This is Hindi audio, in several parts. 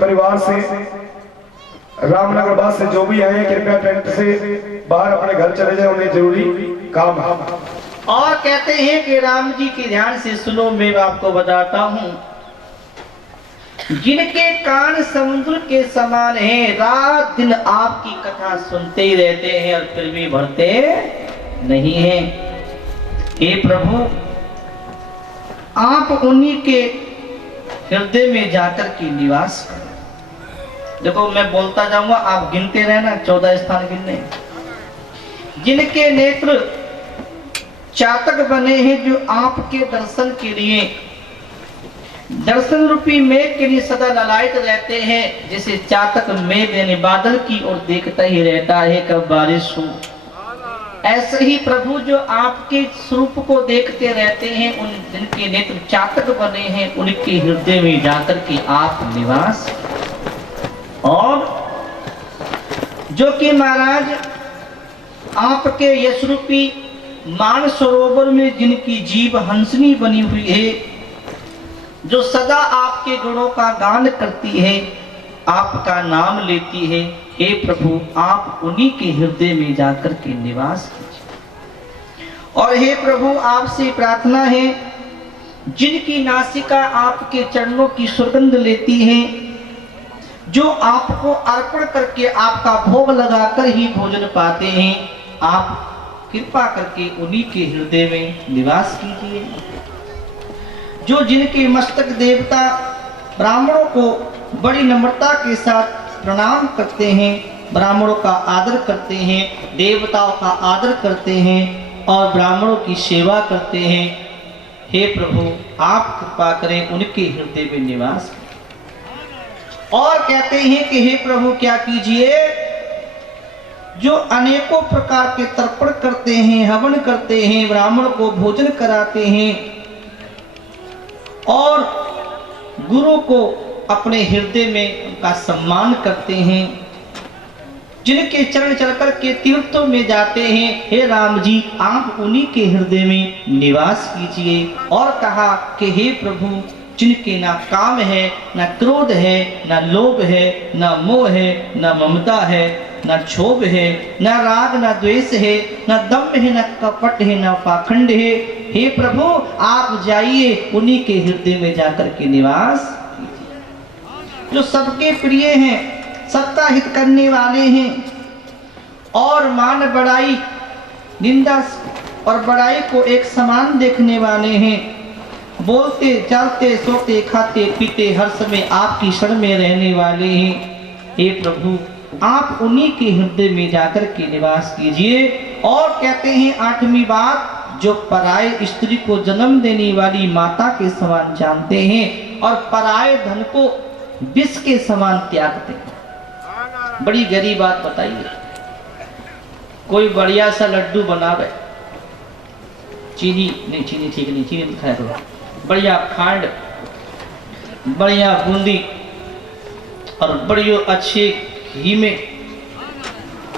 परिवार से, रामनगर बाद से जो भी आए कृपया टेंट से बाहर अपने घर चले जाए, उन्हें जरूरी काम है। और कहते हैं कि राम जी के ध्यान से सुनो, मैं आपको बताता हूँ, जिनके कान समुद्र के समान हैं, रात दिन आपकी कथा सुनते ही रहते हैं और फिर भी भरते नहीं हैं। हे प्रभु, आप उन्हीं के हृदय में जाकर के निवास करें। देखो मैं बोलता जाऊंगा, आप गिनते रहना, 14 स्थान गिनने। जिनके नेत्र चातक बने हैं, जो आपके दर्शन के लिए, दर्शन रूपी मेघ के लिए सदा ललायत रहते हैं, जैसे चातक मेघ यानी बादल की ओर देखता ही रहता है कब बारिश हो, ऐसे ही प्रभु जो आपके स्वरूप को देखते रहते हैं, उन जिनके नेत्र चातक बने हैं, उनके हृदय में जाकर के आप निवास। और जो कि महाराज आपके यश रूपी मान सरोवर में जिनकी जीव हंसनी बनी हुई है, जो सदा आपके गुणों का गान करती है, आपका नाम लेती है, हे प्रभु आप उन्हीं के हृदय में जाकर के निवास कीजिए। और हे प्रभु आपसे प्रार्थना है, जिनकी नासिका आपके चरणों की सुगंध लेती है, जो आपको अर्पण करके आपका भोग लगाकर ही भोजन पाते हैं, आप कृपा करके उन्हीं के हृदय में निवास कीजिए। जो जिनके मस्तक देवता ब्राह्मणों को बड़ी नम्रता के साथ प्रणाम करते हैं, ब्राह्मणों का आदर करते हैं, देवताओं का आदर करते हैं और ब्राह्मणों की सेवा करते हैं, हे प्रभु आप कृपा करें उनके हृदय में निवास करें। और कहते हैं कि हे प्रभु क्या कीजिए, जो अनेकों प्रकार के तर्पण करते हैं, हवन करते हैं, ब्राह्मण को भोजन कराते हैं और गुरु को अपने हृदय में उनका सम्मान करते हैं, जिनके चरण चलकर के तीर्थों में जाते हैं, हे राम जी आप उन्हीं के हृदय में निवास कीजिए। और कहा कि हे प्रभु, जिनके ना काम है, ना क्रोध है, ना लोभ है, ना मोह है, ना ममता है, ना क्षोभ है, ना राग, ना द्वेष है, ना दम्भ है, ना कपट है, ना पाखंड है, हे प्रभु आप जाइए उन्हीं के हृदय में जाकर के निवास कीजिए। जो सबके प्रिय हैं, सबका हित करने वाले हैं और मान बड़ाई, निंदा और बड़ाई को एक समान देखने वाले हैं, बोलते चलते सोते खाते पीते हर समय आपकी शरण में रहने वाले हैं, हे प्रभु आप उन्हीं के हृदय में जाकर के निवास कीजिए। और कहते हैं 8वीं बात, जो पराये स्त्री को जन्म देने वाली माता के समान जानते हैं और पराये धन को विष के समान त्यागते हैं। बड़ी गहरी बात बताइए, कोई बढ़िया सा लड्डू बनावे, चीनी नहीं, चीनी ठीक नहीं, चीनी खाया करो, बढ़िया खांड, बढ़िया बूंदी और बढ़िया अच्छे घी में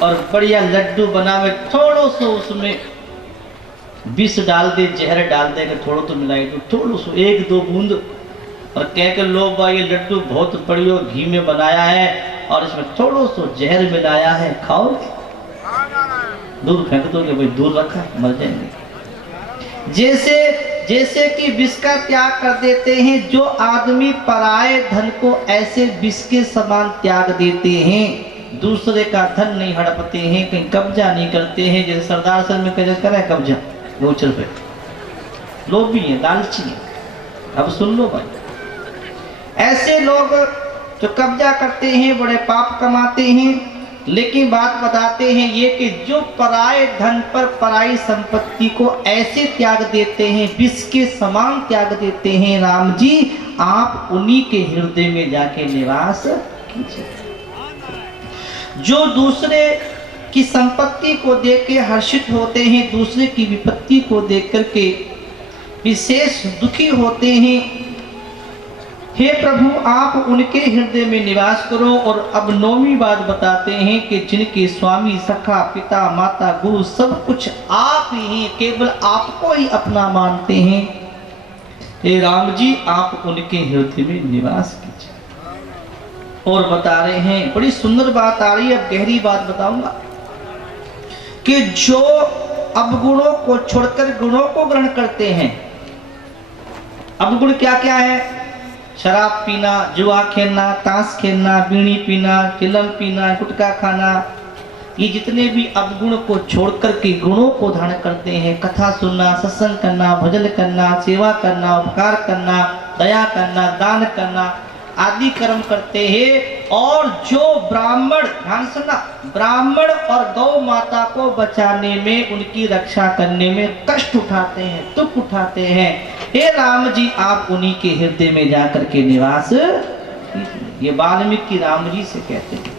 और बढ़िया लड्डू बनावे, थोड़ो सो उसमें विष डाल दे, जहर डाल दे, थोड़ो तो मिलाई दो, थोड़ो सो 1-2 बूंद, और कह के लो भाई ये लड्डू बहुत बढ़िया घी में बनाया है और इसमें थोड़ो सो जहर मिलाया है, खाओ, दूर फेंक दोगे भाई, दूर रखा मर जाएंगे। जैसे कि विष का त्याग कर देते हैं, जो आदमी पराये धन को ऐसे विष के समान त्याग देते हैं, दूसरे का धन नहीं हड़पते हैं, कहीं कब्जा नहीं करते हैं, जैसे सरदार सर में कैसे करा कब्जा गोचर पे, लोग भी हैं, लालची हैं। अब सुन लो भाई, ऐसे लोग जो कब्जा करते हैं बड़े पाप कमाते हैं, लेकिन बात बताते हैं ये कि जो पराये धन पर पराई संपत्ति को ऐसे त्याग देते हैं, विष के समान त्याग देते हैं, राम जी आप उन्हीं के हृदय में जाके निवास कीजिए। जो दूसरे की संपत्ति को देख के हर्षित होते हैं, दूसरे की विपत्ति को देख करके विशेष दुखी होते हैं, हे प्रभु आप उनके हृदय में निवास करो। और अब 9वीं बात बताते हैं कि जिनके स्वामी, सखा, पिता, माता, गुरु सब कुछ आप ही हैं, केवल आपको ही अपना मानते हैं, हे राम जी आप उनके हृदय में निवास कीजिए। और बता रहे हैं, बड़ी सुंदर बात आ रही है। अब गहरी बात बताऊंगा कि जो अवगुणों को छोड़कर गुणों को ग्रहण करते हैं। अवगुण क्या क्या है? शराब पीना, जुआ खेलना, ताश खेलना, बीड़ी पीना, चिलम पीना, गुटखा खाना, ये जितने भी अवगुण को छोड़कर के गुणों को धारण करते हैं, कथा सुनना, सत्संग करना, भजन करना, सेवा करना, उपकार करना, दया करना, दान करना आदि कर्म करते हैं। और जो ब्राह्मण, ध्यान सुनना, ब्राह्मण और गौ माता को बचाने में, उनकी रक्षा करने में कष्ट उठाते हैं, दुख उठाते हैं, हे राम जी आप उन्हीं के हृदय में जाकर के निवास कीजिए। ये वाल्मीकि राम जी से कहते हैं।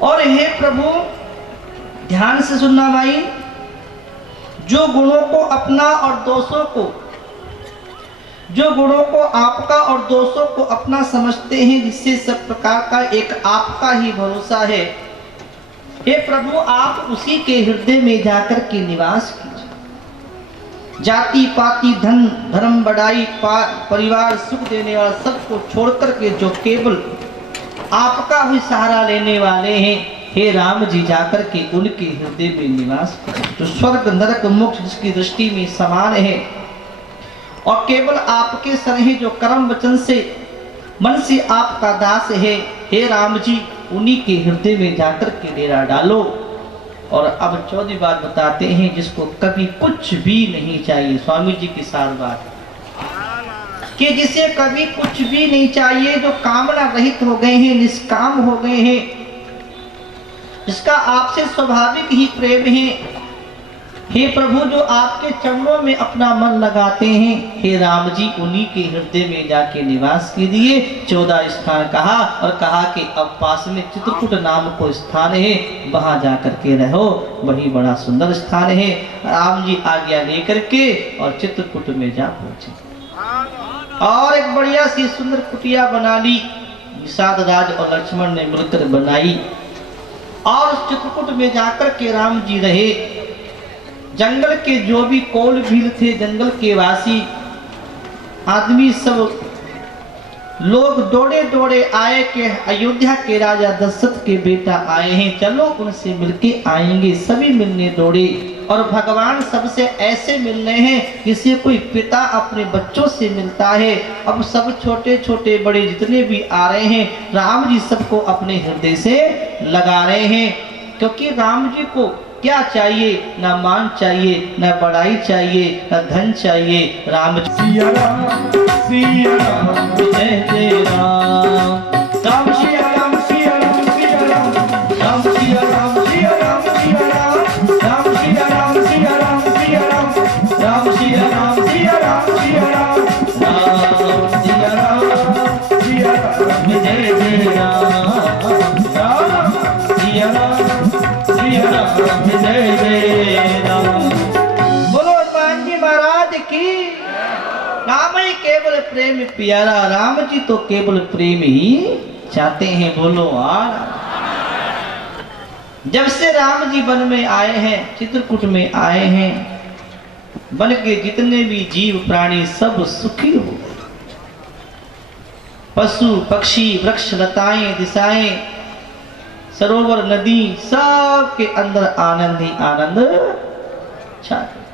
और हे प्रभु, ध्यान से सुनना भाई, जो गुणों को अपना और दोषों को, जो गुणों को आपका और दोषों को अपना समझते हैं, जिससे सब प्रकार का एक आपका ही भरोसा है, हे प्रभु आप उसी के hृदय में जाकर के निवास कीजिए। जाति पाति धन धर्म बढ़ाई परिवार सुख देने वाला सबको छोड़कर के जो केवल आपका ही सहारा लेने वाले हैं, हे राम जी जाकर के उनके हृदय में निवास करें। जो स्वर्ग नरक मोक्ष जिसकी दृष्टि में समान है और केवल आपके सरहे जो कर्म वचन से मन से आपका दास है, हे राम जी उन्हीं के हृदय में जाकर के डेरा डालो। और अब 14 बात बताते हैं, जिसको कभी कुछ भी नहीं चाहिए। स्वामी जी की सार बात कि जिसे कभी कुछ भी नहीं चाहिए, जो कामना रहित हो गए हैं, निष्काम हो गए हैं, जिसका आपसे स्वाभाविक ही प्रेम है, हे प्रभु जो आपके चरणों में अपना मन लगाते हैं, हे राम जी उन्हीं के हृदय में जाके निवास कीजिए। 14 स्थान कहा और कहा कि अब पास में चित्रकूट नाम को स्थान है, वहां जाकर के रहो, वही बड़ा सुंदर स्थान है। राम जी आज्ञा लेकर के और चित्रकूट में जा पहुंचे और एक बढ़िया सी सुंदर कुटिया बना ली। निषाद राज और लक्ष्मण ने मिलकर बनाई और उस चित्रकूट में जाकर के राम जी रहे। जंगल के जो भी कोल भील थे, जंगल के वासी आदमी सब लोग दौड़े दौड़े आए कि अयोध्या के राजा दशरथ के बेटा आए हैं, चलो उनसे मिलके आएंगे। सभी मिलने दौड़े और भगवान सबसे ऐसे मिल रहे हैं जिसे कोई पिता अपने बच्चों से मिलता है। अब सब छोटे छोटे बड़े जितने भी आ रहे हैं, राम जी सबको अपने हृदय से लगा रहे हैं, क्योंकि राम जी को क्या चाहिए? ना मान चाहिए, ना बड़ाई चाहिए, ना धन चाहिए। राम सिया राम सिया राम जय जय राम, राम सिया राम सिया राम सिया राम राम सिया राम सिया राम सिया राम राम सिया राम सिया राम सिया राम राम सिया राम सिया राम सिया राम राम सिया राम सिया राम जय जय राम, राम सिया राम सिया राम जय जय राम। बोलो हनुमान जी महाराज की। राम ही केवल प्रेम प्यारा, राम जी तो केवल प्रेम ही चाहते हैं। बोलो जब से राम जी वन में आए हैं, चित्रकूट में आए हैं, वन के जितने भी जीव प्राणी सब सुखी हो गए। पशु पक्षी वृक्ष लताएं दिशाएं सरोवर नदी सब के अंदर आनंद ही आनंद छा गया।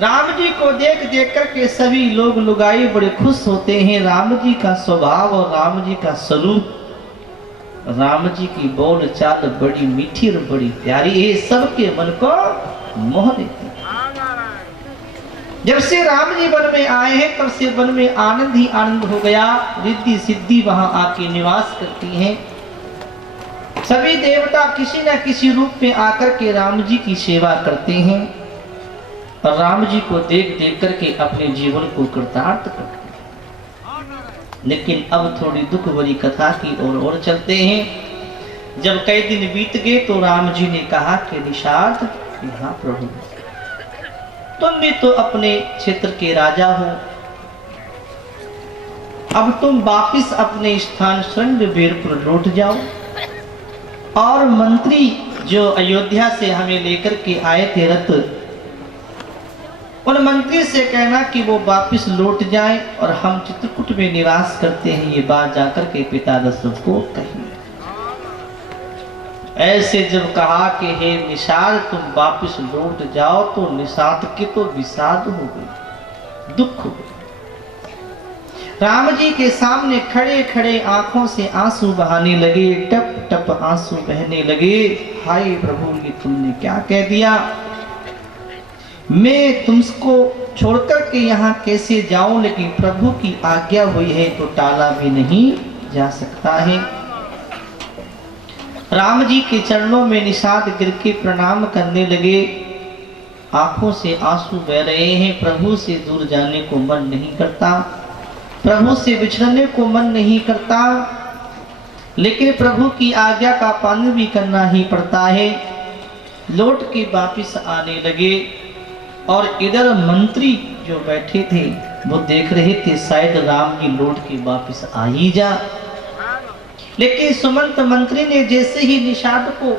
राम जी को देख देख कर के सभी लोग लुगाई बड़े खुश होते हैं। राम जी का स्वभाव और राम जी का स्वरूप, राम जी की बोल चाल बड़ी मीठी और बड़ी प्यारी है, सबके मन को मोह लेती है। जब से राम जी वन में आए हैं, तब से वन में आनंद ही आनंद हो गया। रिद्धि सिद्धि वहां आके निवास करती हैं। सभी देवता किसी न किसी रूप में आकर के राम जी की सेवा करते हैं और राम जी को देख देख करके अपने जीवन को कृतार्थ करते हैं। लेकिन अब थोड़ी दुख भरी कथा की ओर चलते हैं। जब कई दिन बीत गए तो राम जी ने कहा कि निषाद, हाँ प्रभु, तुम भी तो अपने क्षेत्र के राजा हो, अब तुम वापिस अपने स्थान श्रृंगबेर लौट जाओ और मंत्री जो अयोध्या से हमें लेकर के आए थे रथ, उन मंत्री से कहना कि वो वापस लौट जाएं और हम चित्रकूट में निवास करते हैं, ये बात जाकर के पिता दशरथ को कही। ऐसे जब कहा कि हे निषाद तुम वापस लौट जाओ, तो निषाद के तो विषाद हो गई, दुख हो गई। राम जी के सामने खड़े खड़े आंखों से आंसू बहाने लगे, टप टप आंसू बहने लगे। हाय प्रभु, ये तुमने क्या कह दिया? मैं तुमको छोड़कर के यहाँ कैसे जाऊं, लेकिन प्रभु की आज्ञा हुई है तो टाला भी नहीं जा सकता है। राम जी के चरणों में निषाद गिर के प्रणाम करने लगे, आंखों से आंसू बह रहे हैं। प्रभु से दूर जाने को मन नहीं करता, प्रभु से बिछड़ने को मन नहीं करता, लेकिन प्रभु की आज्ञा का पालन भी करना ही पड़ता है। लौट के वापिस आने लगे और इधर मंत्री जो बैठे थे वो देख रहे थे शायद राम जी लौट के वापिस आ ही जा। लेकिन सुमंत मंत्री ने जैसे ही निषाद को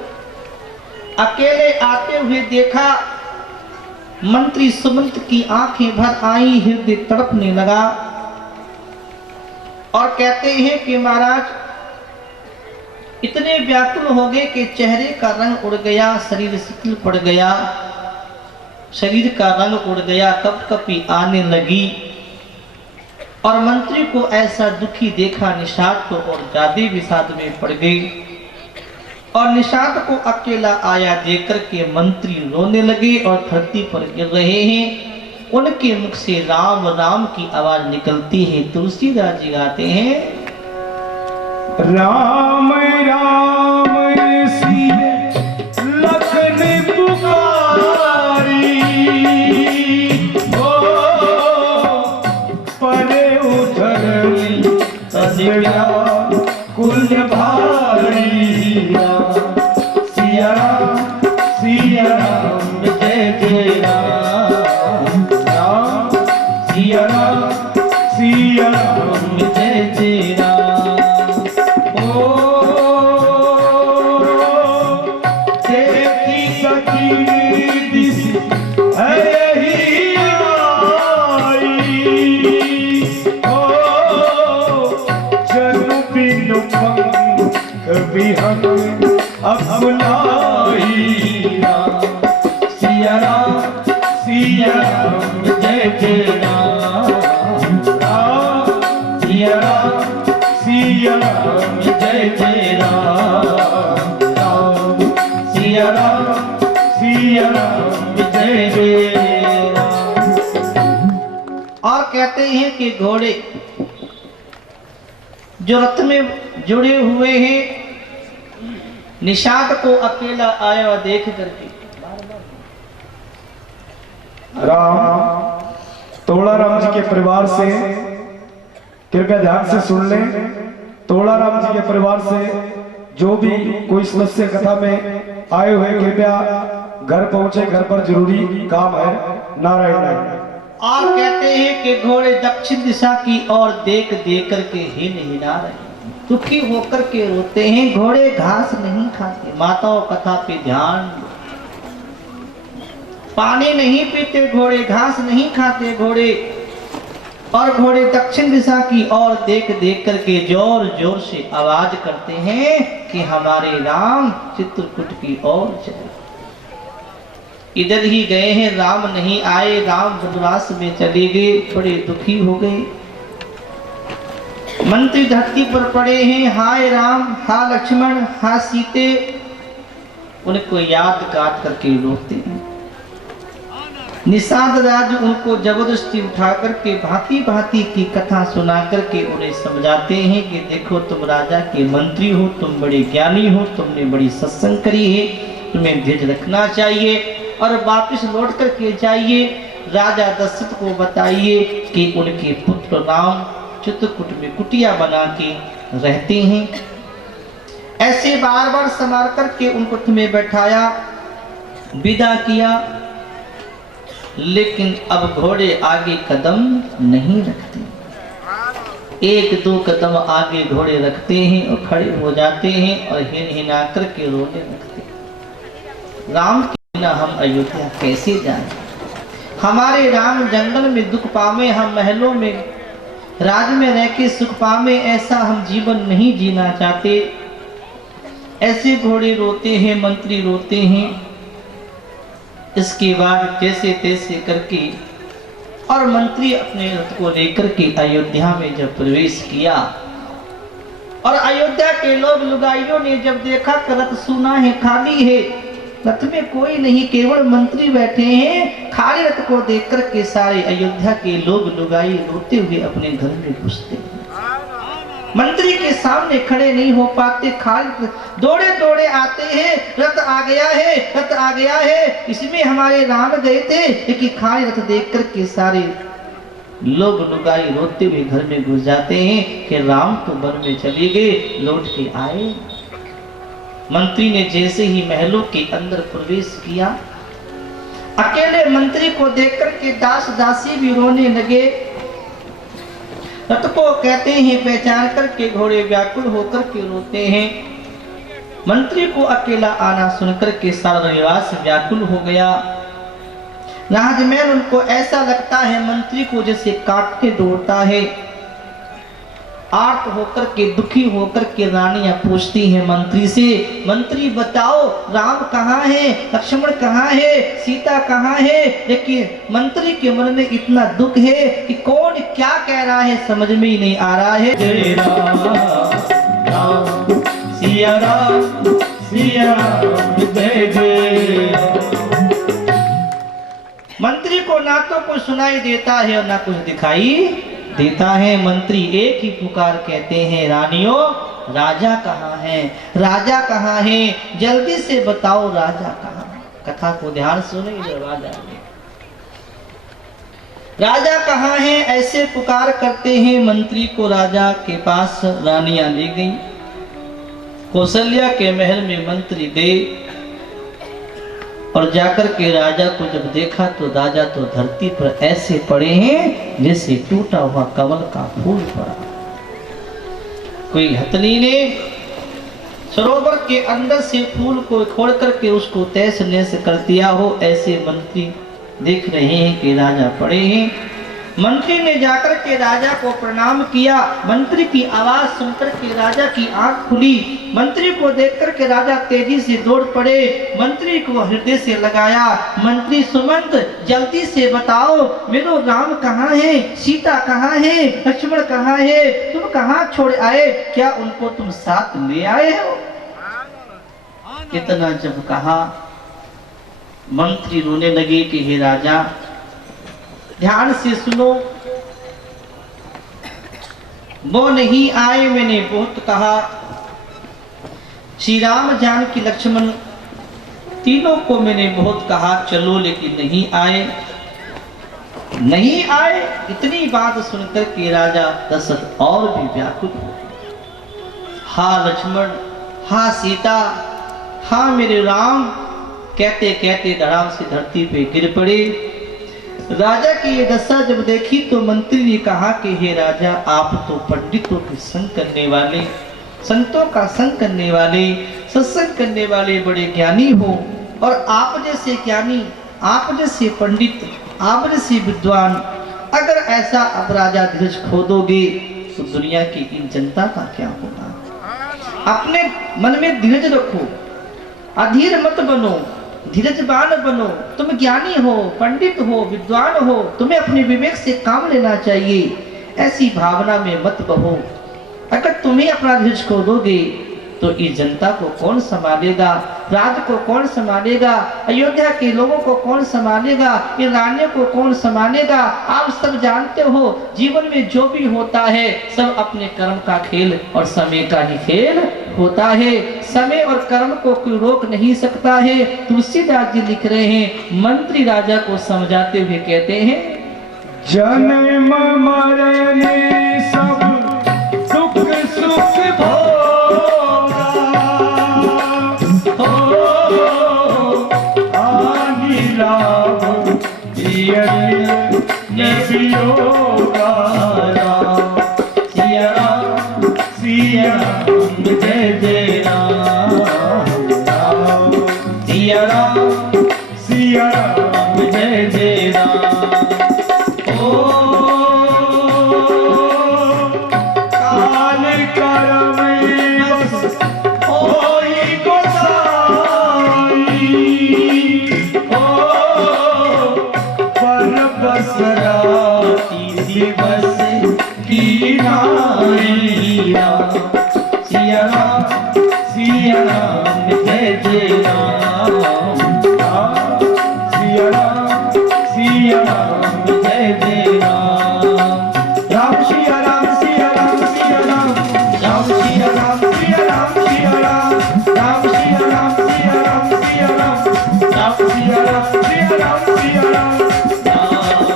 अकेले आते हुए देखा, मंत्री सुमंत की आंखें भर आई, हृदय तड़पने लगा और कहते हैं कि महाराज इतने व्याकुल हो गए कि चेहरे का रंग उड़ गया, शरीर शिथिल पड़ गया, शरीर का रंग उड़ गया, कपकपी आने लगी। और मंत्री को ऐसा दुखी देखा निषाद को और ज्यादा विषाद में पड़ गई। और निषाद को अकेला आया देखकर के मंत्री रोने लगे और धरती पर गिर रहे हैं। उनके मुख से राम राम की आवाज निकलती है। तुलसीदास जी गाते हैं, राम राम सिय लखन पुकारी, कुल भारी, सिया राम जय जय राम, राम सिया राम जय जय राम। ओ देखी सखी दिस है ही आई, कभी हम अपनाई, सिया राम जय जय राम, सिया राम जय जय राम, सिया राम जय जय राम। और कहते हैं कि घोड़े जो रथ में जुड़े हुए हैं, निषाद को अकेला आया देख करके राम तोड़ा राम जी के परिवार से कृपया ध्यान से सुन लें। तोड़ा राम जी के परिवार से जो भी कोई सदस्य कथा में आए हुए कृपया घर पहुंचे, घर पर जरूरी काम है। नारायण नारायण। और कहते हैं कि घोड़े दक्षिण दिशा की ओर देख देख करके हिला रहे हैं, दुखी होकर के रोते हैं। घोड़े घास नहीं खाते, माताओं कथा पे ध्यान, पानी नहीं पीते घोड़े, घास नहीं खाते घोड़े। और घोड़े दक्षिण दिशा की ओर देख देख करके जोर जोर से आवाज करते हैं कि हमारे राम चित्रकूट की ओर चले। इधर ही गए हैं, राम नहीं आए, राम वनवास में चले गए, बड़े दुखी हो गए। मंत्री धरती पर पड़े हैं, हाय राम, हा लक्ष्मण, हा सीते, उनको याद काट करके रोते हैं। निषाद राज उनको जबरदस्ती उठा करके भांति भांति की कथा सुना करके उन्हें समझाते हैं कि देखो तुम राजा के मंत्री हो, तुम बड़े ज्ञानी हो, तुमने बड़ी सत्संग करी है, तुम्हें धीरज रखना चाहिए और वापस लौट करके जाइए। राजा दशरथ को बताइए कि उनके पुत्र राम चित्रकूट में कुटिया बना के रहते हैं। ऐसे बार बार संभाल करके उनको तुम्हें बैठाया, विदा किया, लेकिन अब घोड़े आगे कदम नहीं रखते। एक दो कदम आगे घोड़े रखते हैं और खड़े हो जाते हैं और हिना करके रोने लगते। राम के बिना हम अयोध्या कैसे जाएं? हमारे राम जंगल में दुख पावे, हम महलों में राज में रह के सुख पावे, ऐसा हम जीवन नहीं जीना चाहते। ऐसे घोड़े रोते हैं, मंत्री रोते हैं। इसके बाद जैसे तैसे करके और मंत्री अपने रथ को लेकर के अयोध्या में जब प्रवेश किया और अयोध्या के लोग लुगाइयों ने जब देखा कि रथ सूना है, खाली है, रथ में कोई नहीं, केवल मंत्री बैठे हैं, खाली रथ को देख कर के सारे अयोध्या के लोग लुगाई रोते हुए अपने घर में घुसते हैं। मंत्री के सामने खड़े नहीं हो पाते, खाली दौड़े दौड़े आते हैं, रथ आ गया है, रथ आ गया है, इसमें हमारे राम गए थे, लेकिन खाली रथ देख कर के सारे लोग लुगाई रोते हुए घर में घुस जाते हैं कि राम तो वन में चले गए, लौट के आए। मंत्री ने जैसे ही महलों के अंदर प्रवेश किया, अकेले मंत्री को देखकर के दास दासी भी रोने लगे। रथ को कहते हैं पहचान करके घोड़े व्याकुल होकर के रोते हैं। मंत्री को अकेला आना सुनकर के सारा निवास व्याकुल हो गया। राजमहल उनको ऐसा लगता है मंत्री को जैसे काटने दौड़ता है। आर्त होकर के दुखी होकर के रानियां पूछती हैं मंत्री से, मंत्री बताओ राम कहाँ है, लक्ष्मण कहाँ है, सीता कहाँ है। लेकिन मंत्री के मन में इतना दुख है कि कौन क्या कह रहा है समझ में ही नहीं आ रहा है। जय राम राम सिया राम सिया राम जय जय। मंत्री को ना तो कुछ सुनाई देता है और ना कुछ दिखाई देता है। मंत्री एक ही पुकार कहते हैं, रानियों राजा कहाँ है, राजा कहाँ है, जल्दी से बताओ राजा कहाँ है। कथा को ध्यान सुने, राजा कहाँ है, ऐसे पुकार करते हैं। मंत्री को राजा के पास रानियां ले गई। कौशल्या के महल में मंत्री गए और जाकर के राजा को जब देखा तो राजा तो धरती पर ऐसे पड़े हैं जैसे टूटा हुआ कमल का फूल पड़ा। कोई हथनी ने सरोवर के अंदर से फूल को खोड़ करके उसको तैस नैस कर दिया हो, ऐसे मंत्री देख रहे हैं कि राजा पड़े हैं। मंत्री ने जाकर के राजा को प्रणाम किया। मंत्री की आवाज सुनकर के राजा की आंख खुली। मंत्री को देखकर के राजा तेजी से दौड़ पड़े, मंत्री को हृदय से लगाया। मंत्री सुमंत जल्दी से बताओ मेरे राम कहाँ है, सीता कहाँ है, लक्ष्मण कहाँ है, तुम कहाँ छोड़ आए, क्या उनको तुम साथ ले आए हो। इतना जब कहा मंत्री रोने लगे कि हे राजा ध्यान से सुनो, वो नहीं आए, मैंने बहुत कहा। श्री राम जानकी लक्ष्मण तीनों को मैंने बहुत कहा चलो, लेकिन नहीं आए, नहीं आए। इतनी बात सुनकर के राजा दशरथ और भी व्याकुल हो। हाँ लक्ष्मण, हाँ सीता, हाँ मेरे राम, कहते कहते धड़ाम से धरती पे गिर पड़े। राजा की ये दशा जब देखी तो मंत्री ने कहा कि हे राजा, आप तो पंडितों के संग करने वाले, संतों का संग करने वाले, सत्संग करने वाले बड़े ज्ञानी हो, और आप जैसे ज्ञानी, आप जैसे पंडित, आप जैसे विद्वान, अगर ऐसा अब राजा धीरज खो दोगे तो दुनिया की इन जनता का क्या होगा। अपने मन में धीरज रखो, अधीर मत बनो, धीरजवान बनो। तुम ज्ञानी हो, पंडित हो, विद्वान हो, तुम्हें अपने विवेक से काम लेना चाहिए। ऐसी भावना में मत बहो। अगर तुम्हें अपना धीरज खो दोगे तो इस जनता को कौन संभालेगा, राज को कौन संभालेगा, अयोध्या के लोगों को कौन संभालेगा, इन रानियों को कौन संभालेगा। आप सब जानते हो जीवन में जो भी होता है सब अपने कर्म का खेल और समय का ही खेल होता है। समय और कर्म को कोई रोक नहीं सकता है। तुलसीदास जी लिख रहे हैं, मंत्री राजा को समझाते हुए कहते हैं, जन्म मरण सब सुख सुख भोगा, आनि लाभ जियत न वियोगा। राम सिया राम सिया राम जय जय राम, राम सिया राम सिया राम जय जय राम। सिया राम जय जय राम सिया राम जय जय राम राम सिया राम सिया राम सिया राम राम सिया राम सिया राम सिया राम राम सिया राम सिया राम सिया राम राम सिया राम सिया राम सिया राम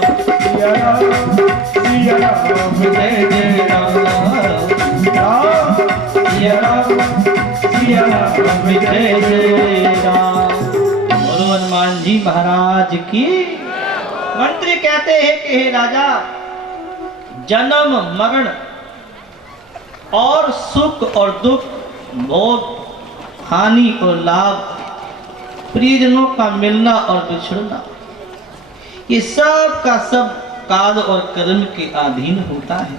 सिया राम सिया राम जय जय राम सिया राम सिया राम जय जय राम। बोलो हनुमान जी महाराज की। मंत्री कहते हैं कि हे राजा, जन्म मरण और सुख और दुख, भोग हानि और लाभ, प्रियजनों का मिलना और बिछड़ना, ये सब का सब काल और कर्म के अधीन होता है।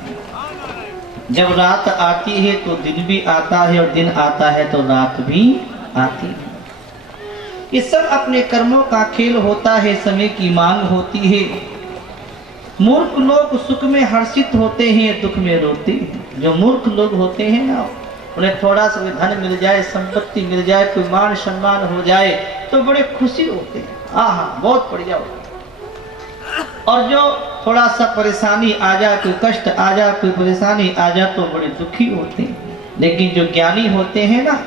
जब रात आती है तो दिन भी आता है और दिन आता है तो रात भी आती है। ये सब अपने कर्मों का खेल होता है, समय की मांग होती है। मूर्ख लोग सुख में हर्षित होते हैं, दुख में रोते हैं। जो मूर्ख लोग होते हैं ना, उन्हें थोड़ा सा भी धन मिल जाए, संपत्ति मिल जाए, कोई मान सम्मान हो जाए तो बड़े खुशी होते हैं, आहा बहुत बढ़िया होता है। और जो थोड़ा सा परेशानी आ जाए, कोई कष्ट आ जाए, कोई परेशानी आ जाए तो बड़े दुखी होते हैं। लेकिन जो ज्ञानी होते हैं ना,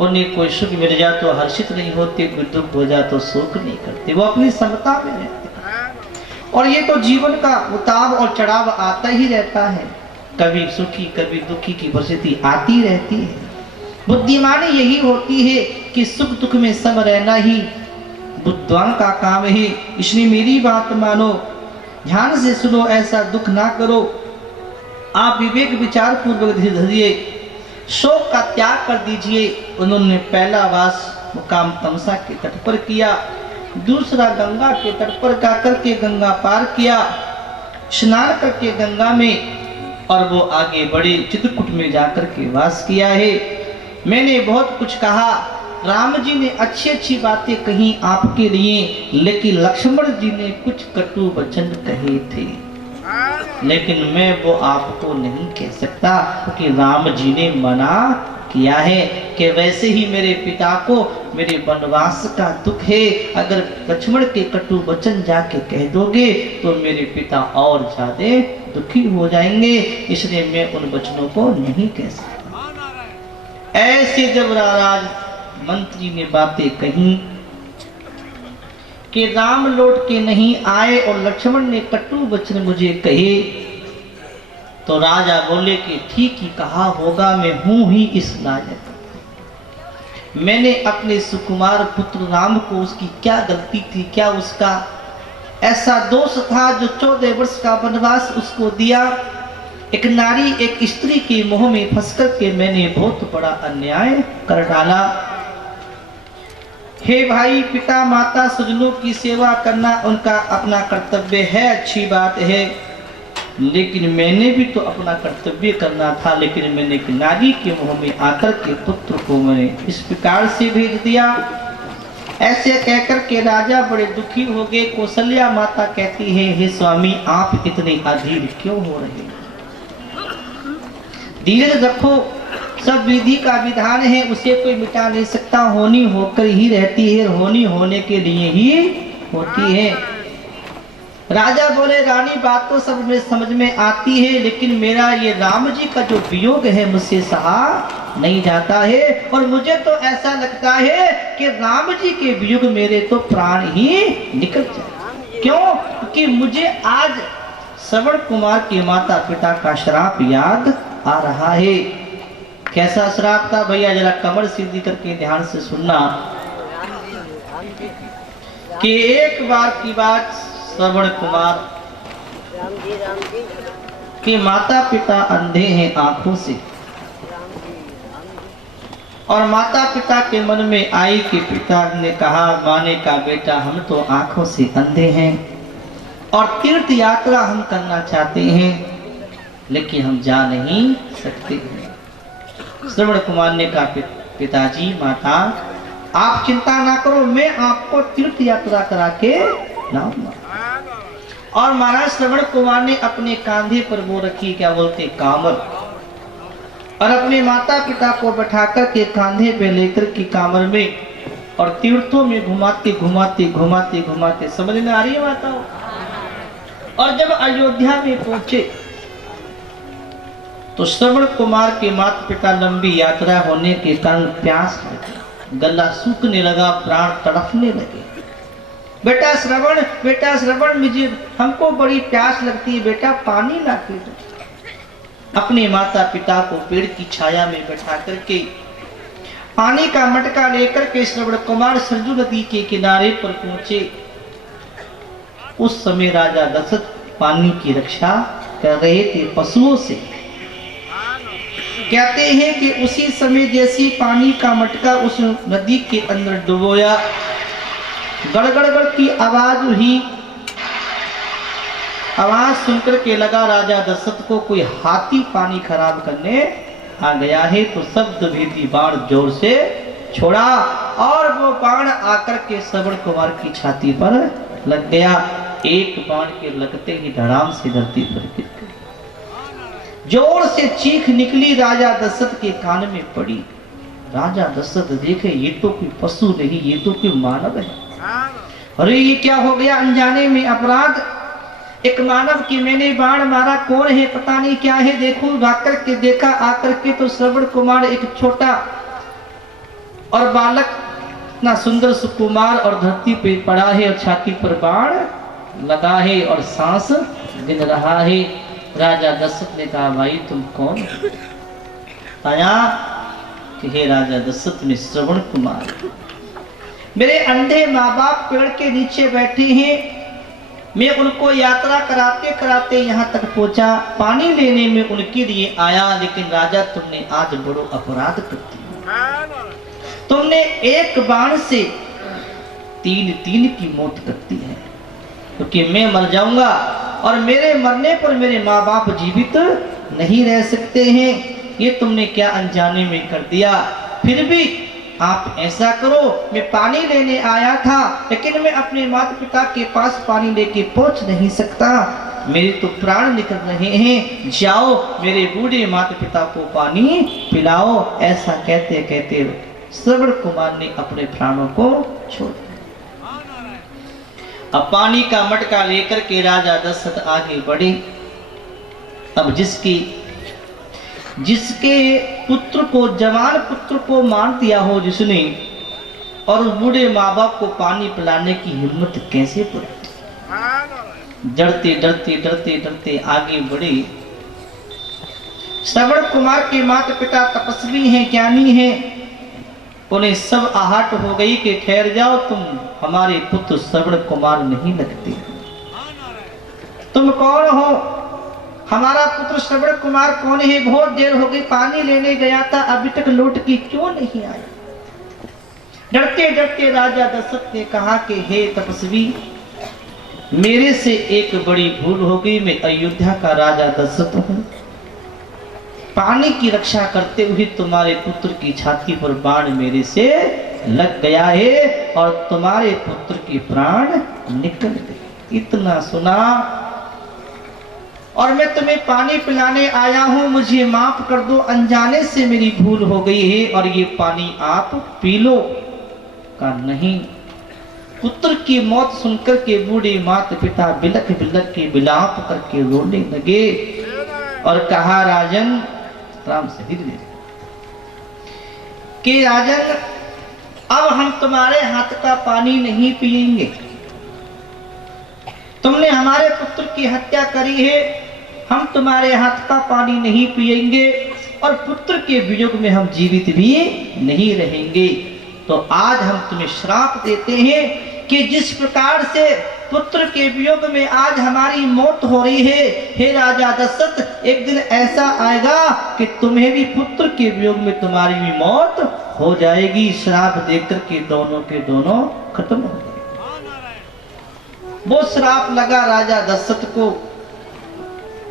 उन्हें कोई सुख मिल जाए तो हर्षित नहीं होते, कोई दुख हो जाए तो शोक नहीं करते, वो अपनी समता में रहते हैं। और ये तो जीवन का उतार और चढ़ाव आता ही रहता है, कभी सुखी कभी दुखी की परिस्थिति आती रहती है। बुद्धिमानी यही होती है कि सुख दुख में सम रहना ही बुद्धिमान का काम है। इसलिए मेरी बात मानो, ध्यान से सुनो, ऐसा दुख ना करो। आप विवेक विचार पूर्वक धीरे, शोक का त्याग कर दीजिए। उन्होंने पहला वास मुकाम तमसा के तट पर किया, दूसरा गंगा के तट पर जाकर के गंगा पार किया, स्नान करके गंगा में, और वो आगे बढ़े चित्रकूट में जाकर के वास किया है। मैंने बहुत कुछ कहा, राम जी ने अच्छी अच्छी बातें कही आपके लिए, लेकिन लक्ष्मण जी ने कुछ कटु वचन कहे थे, लेकिन मैं वो आपको नहीं कह सकता, क्योंकि राम जी ने मना किया है कि वैसे ही मेरे पिता को मेरे वनवास का दुख है, अगर लक्ष्मण के कटु वचन जाके कह दोगे तो मेरे पिता और ज्यादा दुखी हो जाएंगे, इसलिए मैं उन वचनों को नहीं कह सकता। ऐसे जब राज मंत्री ने बातें कही कि राम लौट के नहीं आए और लक्ष्मण ने कटु वचन मुझे कहे, तो राजा बोले कि ठीक ही कहा होगा, मैं हूं ही इस लायक। मैंने अपने सुकुमार पुत्र राम को, उसकी क्या गलती थी, क्या उसका ऐसा दोष था जो 14 वर्ष का वनवास उसको दिया। एक नारी एक स्त्री के मोह में फंस कर के मैंने बहुत बड़ा अन्याय कर डाला। हे भाई, पिता माता स्वजनों की सेवा करना उनका अपना कर्तव्य है, अच्छी बात है, लेकिन मैंने भी तो अपना कर्तव्य करना था। लेकिन मैंने एक नारी के मुंह में आकर के पुत्र को मैंने इस प्रकार से भेज दिया। ऐसे कहकर के राजा बड़े दुखी हो गए। कौशल्या माता कहती है, हे स्वामी, आप इतने अधीर क्यों हो रहे हैं? धीरज रखो, सब विधि का विधान है, उसे कोई मिटा नहीं सकता, होनी होकर ही रहती है, होनी होने के लिए ही होती है। राजा बोले, रानी बात तो सब में समझ में आती है, लेकिन मेरा ये राम जी का जो वियोग है मुझसे सहा नहीं जाता है, और मुझे तो ऐसा लगता है कि राम जी के वियोग मेरे तो प्राण ही निकल जाए। क्यों? क्योंकि मुझे आज श्रवण कुमार के माता पिता का श्राप याद आ रहा है। कैसा श्राप था भैया, जरा कमर सीधी करके ध्यान से सुनना। कि एक बार की बात, श्रवण कुमार के माता पिता अंधे हैं आंखों से, और माता पिता के मन में आई कि पिता ने कहा, माने का बेटा, हम तो आंखों से अंधे हैं और तीर्थ यात्रा हम करना चाहते हैं, लेकिन हम जा नहीं सकते। श्रवण कुमार ने कहा, पिताजी माता, आप चिंता ना करो, मैं आपको तीर्थ यात्रा करा के लाऊंगा। और महाराज श्रवण कुमार ने अपने कांधे पर वो रखी, क्या बोलते, कामर, और अपने माता पिता को बैठाकर के कांधे पे लेकर के कांवर में और तीर्थों में घुमाते घुमाते घुमाते घुमाते, समझ में आ रही है माताओं? और जब अयोध्या में पहुंचे तो श्रवण कुमार के माता पिता लंबी यात्रा होने के कारण प्यास लगी, गला सूखने लगा, प्राण तड़पने लगे। बेटा श्रवण मुझे हमको बड़ी प्यास लगती है, बेटा पानी ला के दो। अपने माता पिता को पेड़ की छाया में बैठा करके पानी का मटका लेकर के श्रवण कुमार सरजू नदी के किनारे पर पहुंचे। उस समय राजा दशरथ पानी की रक्षा कर रहे थे पशुओं से। कहते हैं कि उसी समय जैसी पानी का मटका उस नदी के अंदर डुबोया, गड़गड़ की आवाज हुई। आवाज सुनकर के लगा राजा दशरथ को कोई हाथी पानी खराब करने आ गया है, तो शब्द भेदी बाण जोर से छोड़ा और वो बाण आकर के श्रवण कुमार की छाती पर लग गया। एक बाण के लगते ही धड़ाम से धरती पर गिर गई। जोर से चीख निकली, राजा दशरथ के कान में पड़ी। राजा दशरथ देखे ये तो कोई पशु नहीं, ये तो कोई मानव है। अरे ये क्या हो गया, अनजाने में अपराध। एक मानव की मैंने बाण मारा, कौन है पता नहीं क्या है, देखो भाकर के देखा, आकर के तो श्रवण कुमार एक छोटा और बालक इतना सुंदर सुकुमार और धरती पे पड़ा है और छाती पर बाण लगा है और सांस गिन रहा है। राजा दशरथ ने कहा भाई तुम कौन? आया कि हे राजा दशरथ में श्रवण कुमार, मेरे अंधे माँ बाप पेड़ के नीचे बैठे हैं, मैं उनको यात्रा कराते कराते यहाँ तक पहुंचा, पानी लेने में उनके लिए आया, लेकिन राजा तुमने आज बड़ो अपराध कर दिया। तुमने एक बाण से तीन की मौत कर दी है, क्योंकि मैं मर जाऊंगा और मेरे मरने पर मेरे माँ बाप जीवित नहीं रह सकते हैं। ये तुमने क्या अनजाने में कर दिया। फिर भी आप ऐसा करो, मैं पानी लेने आया था लेकिन मैं अपने माता पिता के पास पानी लेके पहुंच नहीं सकता, मेरे तो प्राण निकल रहे हैं, जाओ मेरे बूढ़े माता पिता को पानी पिलाओ। ऐसा कहते कहते श्रवण कुमार ने अपने प्राणों को छोड़ दिया। अब पानी का मटका लेकर के राजा दशरथ आगे बढ़े। अब जिसके पुत्र को, जवान पुत्र को मार दिया हो जिसने, और उस बूढ़े माँ बाप को पानी पिलाने की हिम्मत कैसे पड़ी। डरते डरते डरते डरते आगे बढ़े। श्रवण कुमार के माता पिता तपस्वी हैं, ज्ञानी हैं, उन्हें सब आहट हो गई कि ठहर जाओ, तुम हमारे पुत्र श्रवण कुमार नहीं लगते, तुम कौन हो? हमारा पुत्र श्रवण कुमार कौन है? बहुत देर हो गई, पानी लेने गया था, अभी तक लौट के क्यों नहीं आया? डरते डरते राजा दशरथ ने कहा कि हे तपस्वी, मेरे से एक बड़ी भूल हो गई, मैं अयोध्या का राजा दशरथ हूं, पानी की रक्षा करते हुए तुम्हारे पुत्र की छाती पर बाण मेरे से लग गया है और तुम्हारे पुत्र के प्राण निकल गए। इतना सुना और मैं तुम्हें पानी पिलाने आया हूं, मुझे माफ कर दो, अनजाने से मेरी भूल हो गई है और ये पानी आप पी लो। का नहीं। पुत्र की मौत सुनकर के बूढ़े माता पिता बिलख बिलख के विलाप करके रोने लगे और कहा राजन, राम से धीरे कि राजन अब हम तुम्हारे हाथ का पानी नहीं पिएंगे, तुमने हमारे पुत्र की हत्या करी है, हम तुम्हारे हाथ का पानी नहीं पिएंगे और पुत्र के वियोग में हम जीवित भी नहीं रहेंगे। तो आज हम तुम्हें श्राप देते हैं कि जिस प्रकार से पुत्र के वियोग में आज हमारी मौत हो रही है, हे राजा दशरथ, एक दिन ऐसा आएगा कि तुम्हें भी पुत्र के वियोग में तुम्हारी भी मौत हो जाएगी। श्राप देकर के दोनों खत्म हो गए। वो श्राप लगा राजा दशरथ को।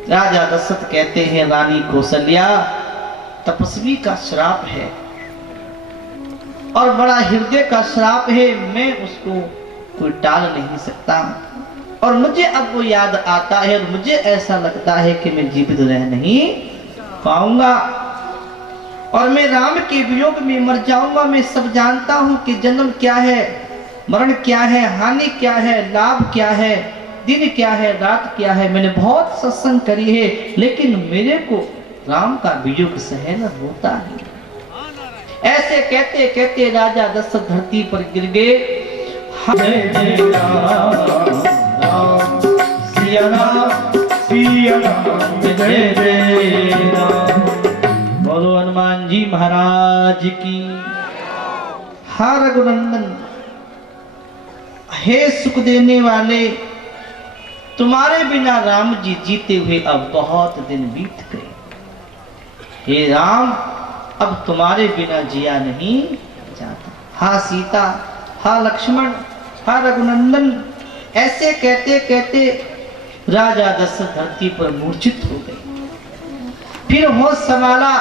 राजा दशरथ कहते हैं रानी कौशल्या, तपस्वी का श्राप है और बड़ा हृदय का श्राप है, मैं उसको कोई टाल नहीं सकता और मुझे अब वो याद आता है और मुझे ऐसा लगता है कि मैं जीवित रह नहीं पाऊंगा। और मैं राम के वियोग में मर जाऊंगा। मैं सब जानता हूं कि जन्म क्या है, मरण क्या है, हानि क्या है, लाभ क्या है, दिन क्या है, रात क्या है। मैंने बहुत सत्संग करी है, लेकिन मेरे को राम का वियोग सहन होता नहीं। ऐसे कहते कहते राजा दशरथ धरती पर गिर गए। जय जय राम राम सिया राम सिया राम जय जय राम। बोलो हनुमान जी महाराज की। हा रघुनंदन, हे सुख देने वाले, तुम्हारे बिना राम जी जीते हुए अब बहुत दिन बीत गए। हे राम, अब तुम्हारे बिना जिया नहीं जाता। हा सीता, हा लक्ष्मण, हा रघुनंदन, ऐसे कहते कहते राजा दशरथ धरती पर मूर्छित हो गए। फिर होश संभाला,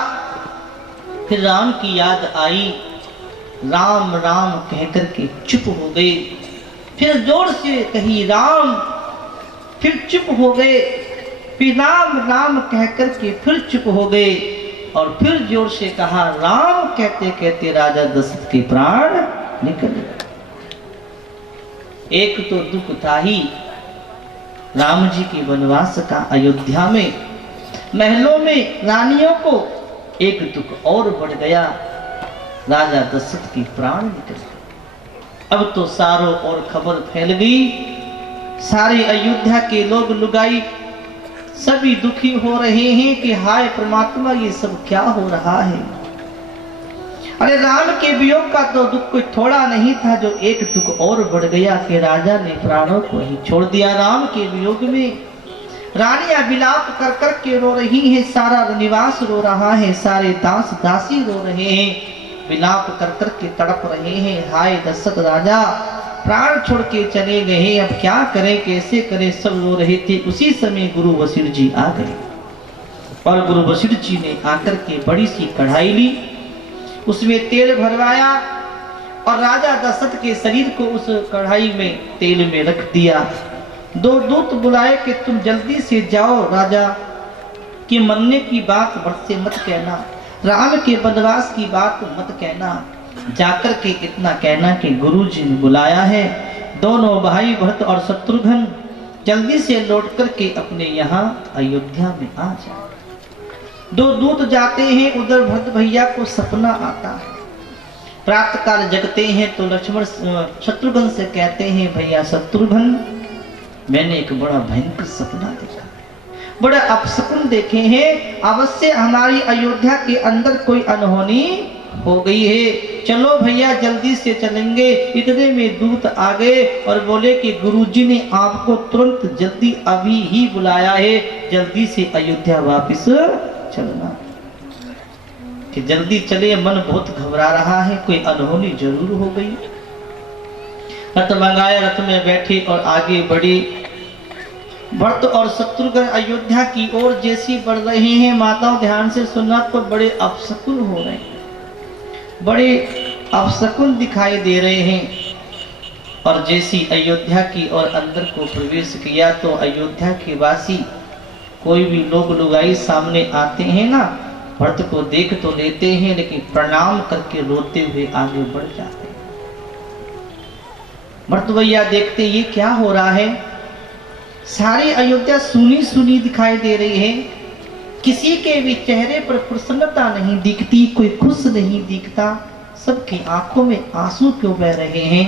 फिर राम की याद आई, राम राम कहकर के चुप हो गए। फिर जोर से कही राम, फिर चुप हो गए। फिर राम राम कहकर के फिर चुप हो गए और फिर जोर से कहा राम। कहते कहते राजा दशरथ के प्राण निकल गए। एक तो दुख था ही राम जी के वनवास का, अयोध्या में महलों में रानियों को। एक दुख और बढ़ गया, राजा दशरथ के प्राण निकल गए। अब तो सारों ओर खबर फैल गई, सारे अयोध्या के लोग लुगाई सभी दुखी हो रहे हैं कि हाय परमात्मा, ये सब क्या हो रहा है। अरे राम के वियोग का तो दुख कोई थोड़ा नहीं था, जो एक दुख और बढ़ गया कि राजा ने प्राणों को ही छोड़ दिया। राम के वियोग में रानियां विलाप कर कर के रो रही हैं, सारा निवास रो रहा है, सारे दास दासी रो रहे हैं, विलाप कर कर के तड़प रहे हैं। हाय दशरथ राजा प्राण छोड़ के चले गए, अब क्या करें, कैसे करें, सब रो रहे थे। उसी समय गुरु वशिष्ठ जी आ गए और गुरु वशिष्ठ जी ने आकर के बड़ी सी कढ़ाई ली, उसमें तेल भरवाया और राजा दशरथ के शरीर को उस कढ़ाई में तेल में रख दिया। दो दूत बुलाए कि तुम जल्दी से जाओ, राजा के मरने की बात भरत से मत कहना, राम के वनवास की बात मत कहना, जाकर के इतना कहना कि गुरु जी ने बुलाया है। दोनों भाई भरत और शत्रुघ्न जल्दी से लौट करके अपने यहाँ अयोध्या में आ जाए। दो दूत जाते हैं, उधर भरत भैया को सपना आता है। प्रातः काल जगते हैं तो लक्ष्मण शत्रुघ्न से कहते हैं, भैया शत्रुघ्न, मैंने एक बड़ा भयंकर सपना देखा, बड़ा अपशकुन देखे हैं, अवश्य हमारी अयोध्या के अंदर कोई अनहोनी हो गई है। चलो भैया जल्दी से चलेंगे। इतने में दूत आ गए और बोले कि गुरुजी ने आपको तुरंत जल्दी अभी ही बुलाया है, जल्दी से अयोध्या वापस चलना। कि जल्दी चले, मन बहुत घबरा रहा है, कोई अनहोनी जरूर हो गई। रथ मंगाया, रथ में बैठे और आगे बढ़े। भरत और शत्रुघ्न अयोध्या की ओर जैसी बढ़ रहे हैं, माताओं ध्यान से सुनना, तो बड़े अपशकुन हो रहे हैं, बड़े अपशकुन दिखाई दे रहे हैं। और जैसी अयोध्या की ओर अंदर को प्रवेश किया तो अयोध्या के वासी कोई भी लोग लुगाई सामने आते हैं ना, भरत को देख तो लेते हैं, लेकिन प्रणाम करके रोते हुए आगे बढ़ जाते हैं। भरत भैया देखते ये क्या हो रहा है, सारी अयोध्या सुनी सुनी दिखाई दे रही है, किसी के भी चेहरे पर प्रसन्नता नहीं दिखती, कोई खुश नहीं दिखता, सबकी आंखों में आंसू क्यों बह रहे हैं,